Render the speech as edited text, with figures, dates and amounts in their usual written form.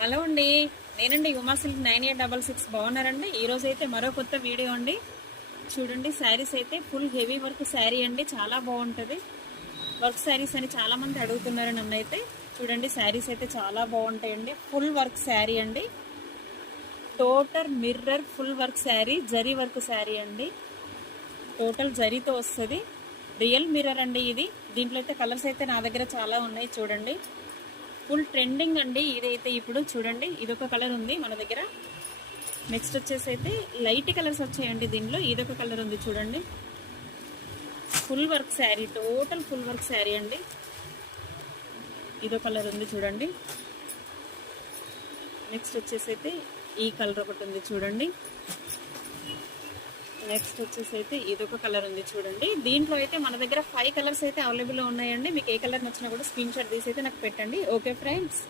Hello అండి, నేనండి Uma silk 9866. బాగున్నారండి? ఈరోజు అయితే మరో కొత్త వీడియో అండి. చూడండి, శారీస్ అయితే ఫుల్ హెవీ వర్క్ శారీ అండి, చాలా బాగుంటుంది. వర్క్ శారీస్ అని చాలా మంది అడుగుతున్నారు నన్ను అయితే. చూడండి, శారీస్ అయితే చాలా బాగుంటాయండి. ఫుల్ వర్క్ శారీ అండి, total mirror full work sari, zari work sari అండి. టోటల్ జరీతో వస్తుంది, రియల్ మిర్రర్ అండి ఇది. దీంట్లో అయితే కలర్స్ అయితే నా దగ్గర చాలా ఉన్నాయి. చూడండి, ఫుల్ ట్రెండింగ్ అండి ఇదైతే. ఇప్పుడు చూడండి, ఇదొక కలర్ ఉంది మన దగ్గర. నెక్స్ట్ వచ్చేసి అయితే లైట్ కలర్స్ వచ్చాయండి దీనిలో. ఇదొక కలర్ ఉంది చూడండి. Full work sari, total full work sari అండి. ఇదో కలర్ ఉంది చూడండి. నెక్స్ట్ వచ్చేసి అయితే ఈ కలర్ ఒకటి ఉంది చూడండి. నెక్స్ట్ వచ్చేసి అయితే ఇదొక కలర్ ఉంది చూడండి. దీంట్లో అయితే మన దగ్గర 5 కలర్స్ అయితే అవైలబుల్ ఉన్నాయండి. మీకు ఏ కలర్ నచ్చినా కూడా స్క్రీన్ షాట్ తీసి అయితే నాకు పెట్టండి. Okay friends.